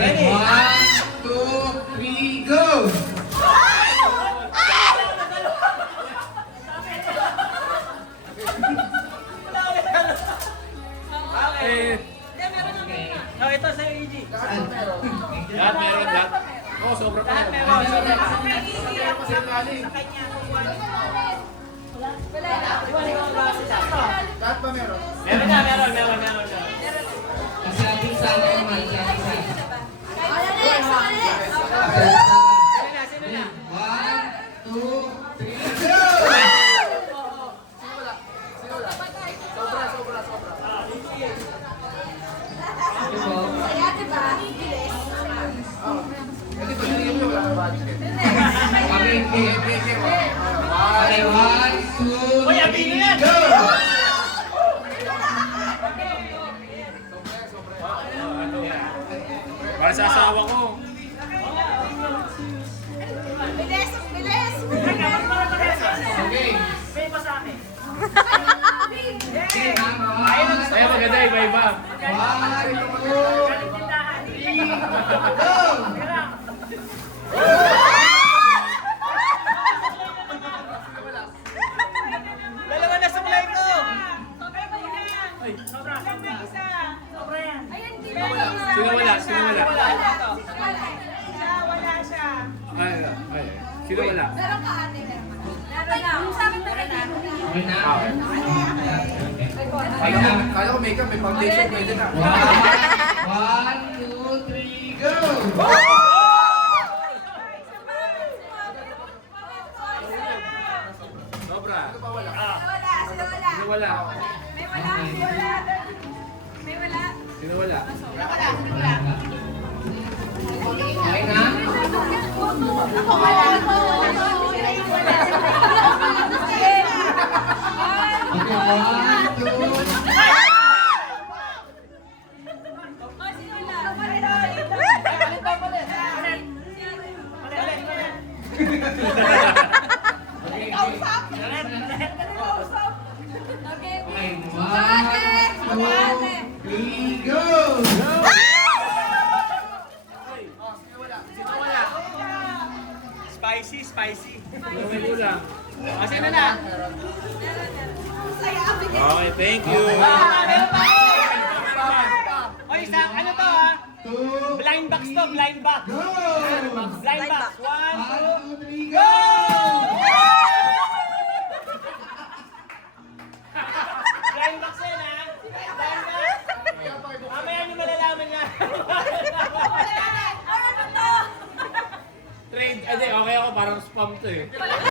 Okay, 1, 2, 3, go! Oh, ito sa'yo, EG. Lahat meron, lahat. Oo, sobra pa. Lahat meron, sobra pa. Lahat ba meron? Meron na, meron. Kasi ating sana naman, Sino na? 1, 2, 3, go! Okay, 1, 2, Uy, abino yan! 3, go! Para sa asawa ko. Bilis! Bilis! Okay. Pay pa sa akin. Okay, Kaya maganda, iba-iba. 1, 2, 3, go! Dalawa na suklay ko! Sobra yan. Ayan, di ba? Sino wala? Sino wala? Wala siya. Ay, sino wala? Meron ka ate, meron ka. Meron na. Sa akin meron na. Okay na. Okay na. Kala ko makeup, may foundation, pwede na. 1, 2, 3, go! Sobra. Wala. Sino wala? Sino wala? May wala? May wala? May wala? Sino wala? Okay na? Ako wala. Ako wala. Okay, 1, 2, Okay, okay, 1, 2, 3, go! Spicy. Sino may kulang? Sino na? Okay, thank you. Oy, ano to ha? 2, Blind box to, blind box. go! Blind box. 1, 2, 1, 2, 3, go! blind box yan ha? Blind box. Mamaya niyo malalaman nga. Ano to? Trade. Okay ako, parang spam to eh.